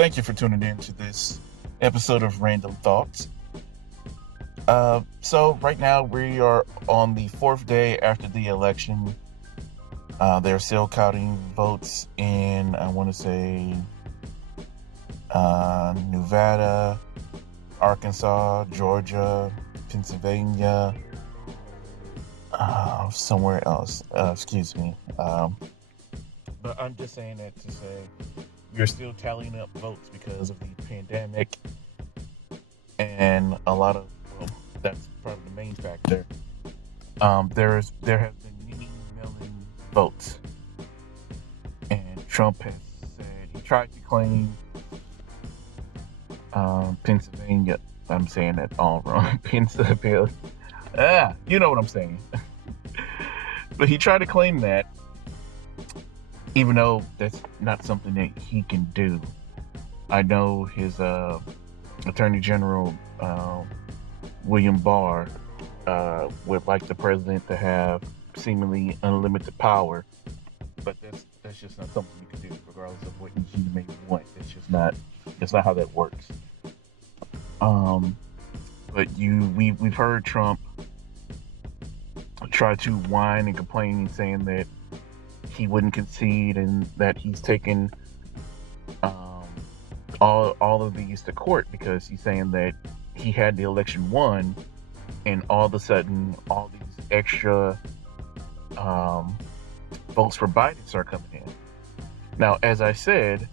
Thank you for tuning in to this episode of Random Thoughts. So right now we are on the fourth day after the election. They're still counting votes in, I want to say, Nevada, Arkansas, Georgia, Pennsylvania, somewhere else. Excuse me. But I'm just saying that to say you're still tallying up votes because of the pandemic, and a lot of that's probably the main factor. There have been many mail-in votes, and Trump has said he tried to claim Pennsylvania. I'm saying that all wrong. Pennsylvania. You know what I'm saying. But he tried to claim that, even though that's not something that he can do. I know his Attorney General, William Barr, would like the president to have seemingly unlimited power, but that's just not something you can do, regardless of what he may want. It's not how that works. But we've heard Trump try to whine and complain, saying that he wouldn't concede and that he's taken all of these to court because he's saying that he had the election won, and all of a sudden all these extra votes for Biden start coming in. Now, as I said,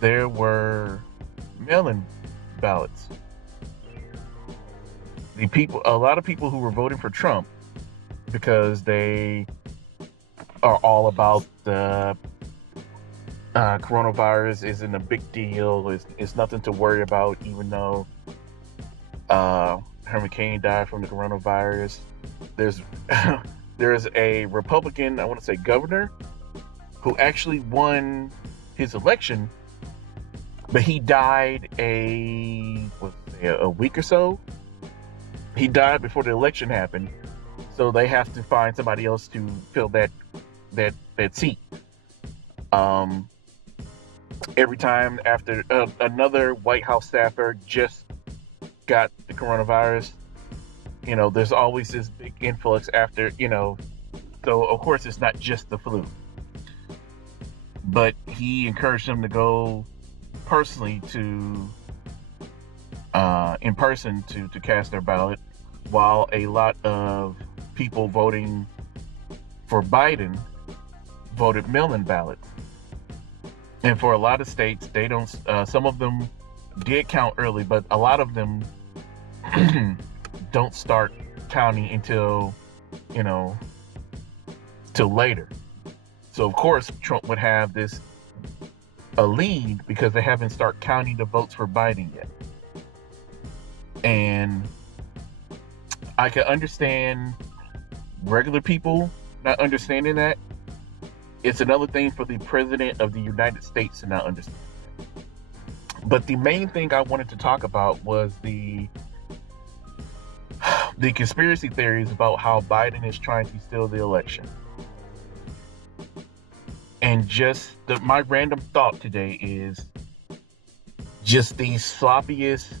there were mail-in ballots. A lot of people who were voting for Trump because they are all about the coronavirus isn't a big deal. It's nothing to worry about, even though Herman Cain died from the coronavirus. There's a Republican, I want to say governor, who actually won his election, but he died a week or so. He died before the election happened, so they have to find somebody else to fill that seat. Every time after another White House staffer just got the coronavirus, there's always this big influx after, so of course it's not just the flu. But he encouraged them to go personally in person to cast their ballot, while a lot of people voting for Biden voted mail-in ballots. And for a lot of states, they don't. Some of them did count early, but a lot of them don't start counting until till later. So of course Trump would have a lead because they haven't started counting the votes for Biden yet. And I can understand regular people not understanding that. It's another thing for the president of the United States to not understand that. But the main thing I wanted to talk about was the conspiracy theories about how Biden is trying to steal the election. And my random thought today is just the sloppiest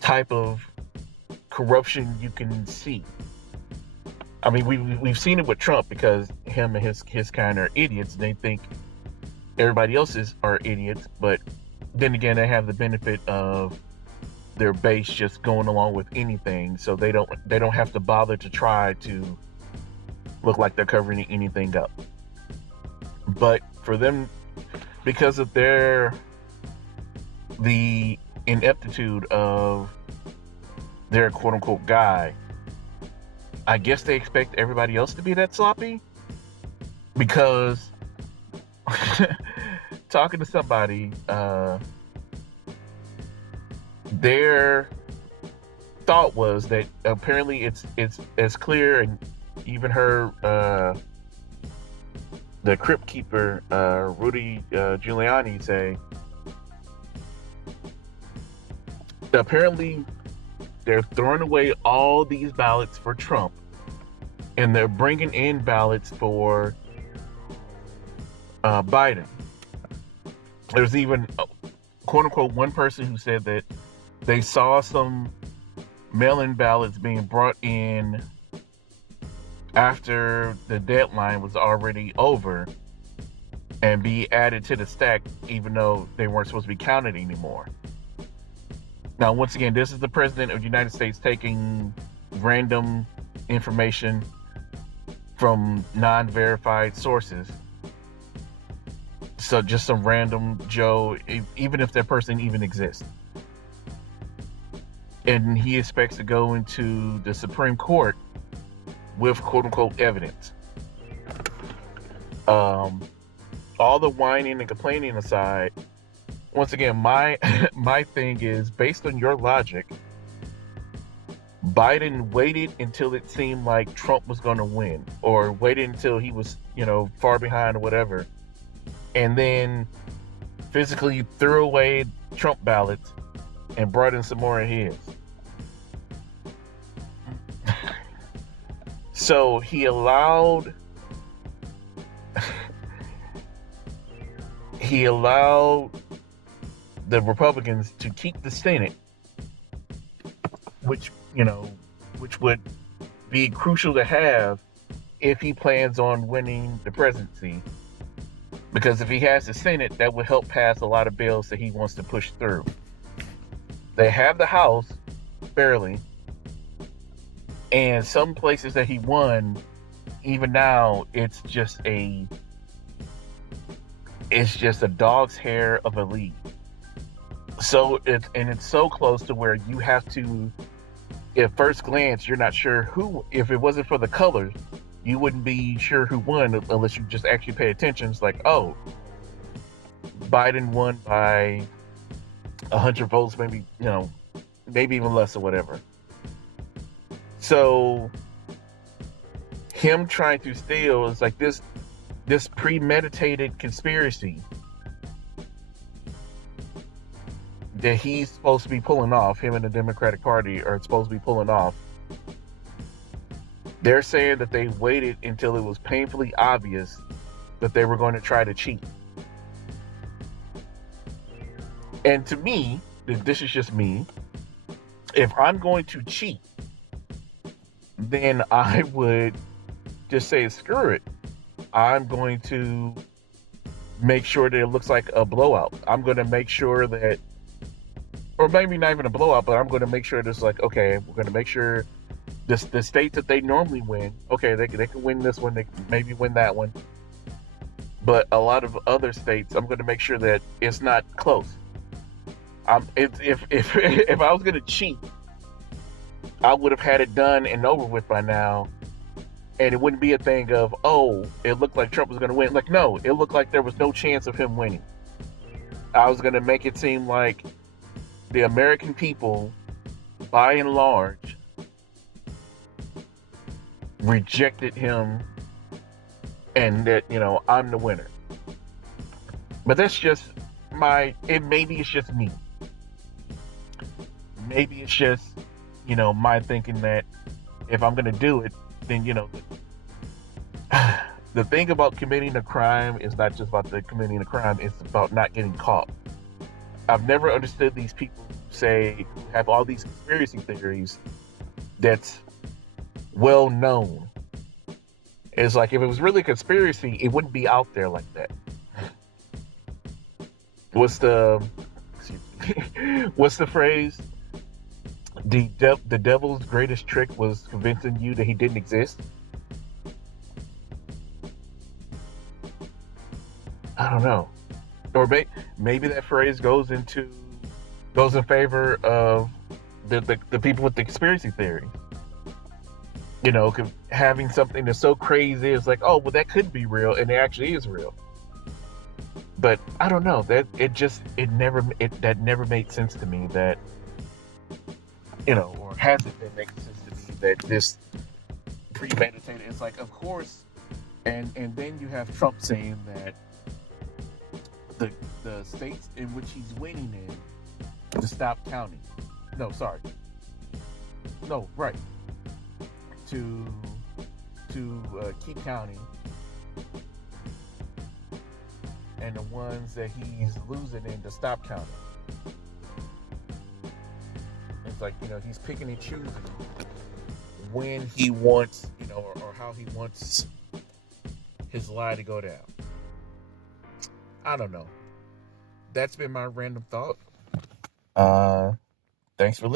type of corruption you can see. I mean, we've seen it with Trump because him and his kind are idiots. They think everybody else are idiots, but then again, they have the benefit of their base just going along with anything, so they don't have to bother to try to look like they're covering anything up. But for them, because of the ineptitude of their quote-unquote guy, I guess they expect everybody else to be that sloppy, because talking to somebody, their thought was that apparently it's as clear, and even her the crypt keeper, Rudy Giuliani, say apparently they're throwing away all these ballots for Trump, and they're bringing in ballots for Biden. There's even, quote unquote, one person who said that they saw some mail-in ballots being brought in after the deadline was already over and be added to the stack, even though they weren't supposed to be counted anymore. Now, once again, this is the president of the United States taking random information from non-verified sources. So just some random Joe, even if that person even exists. And he expects to go into the Supreme Court with quote unquote evidence. All the whining and complaining aside, once again, my my thing is, based on your logic, Biden waited until it seemed like Trump was going to win, or waited until he was, far behind or whatever, and then physically threw away Trump ballots and brought in some more of his. So he allowed the Republicans to keep the Senate, which would be crucial to have if he plans on winning the presidency. Because if he has the Senate, that would help pass a lot of bills that he wants to push through. They have the House, barely. And some places that he won, even now, it's just a dog's hair of a lead. So it's so close to where you have to, at first glance, you're not sure who. If it wasn't for the colors, you wouldn't be sure who won unless you just actually pay attention. It's like, oh, Biden won by 100 votes, maybe even less or whatever. So him trying to steal is like this premeditated conspiracy that he's supposed to be pulling off. Him and the Democratic Party are supposed to be pulling off. They're saying that they waited until it was painfully obvious that they were going to try to cheat. And to me, this is just me, if I'm going to cheat, then I would just say, screw it. I'm going to make sure that it looks like a blowout. I'm going to make sure that, or maybe not even a blowout, but I'm going to make sure it's like, okay, we're going to make sure the states that they normally win, okay, they can win this one, they can maybe win that one. But a lot of other states, I'm going to make sure that it's not close. If I was going to cheat, I would have had it done and over with by now, and it wouldn't be a thing of, oh, it looked like Trump was going to win. Like, no, it looked like there was no chance of him winning. I was going to make it seem like the American people, by and large, rejected him, and that, I'm the winner. But that's just maybe it's just me. Maybe it's just, my thinking that if I'm going to do it, then, the thing about committing a crime is not just about committing a crime, it's about not getting caught. I've never understood these people who have all these conspiracy theories that's well known. It's like, if it was really a conspiracy, it wouldn't be out there like that. What's the phrase? The devil's greatest trick was convincing you that he didn't exist. I don't know. Or maybe that phrase goes in favor of the people with the conspiracy theory. Having something that's so crazy is like, oh, well, that could be real, and it actually is real. But I don't know, that that never made sense to me, that, or hasn't been making sense to me, that this premeditated. It's like, of course, and then you have Trump saying that the states in which he's winning in to stop counting. To keep counting, and the ones that he's losing in to stop counting. It's like, he's picking and choosing when he wants, or how he wants his lie to go down. I don't know. That's been my random thought. Thanks for listening.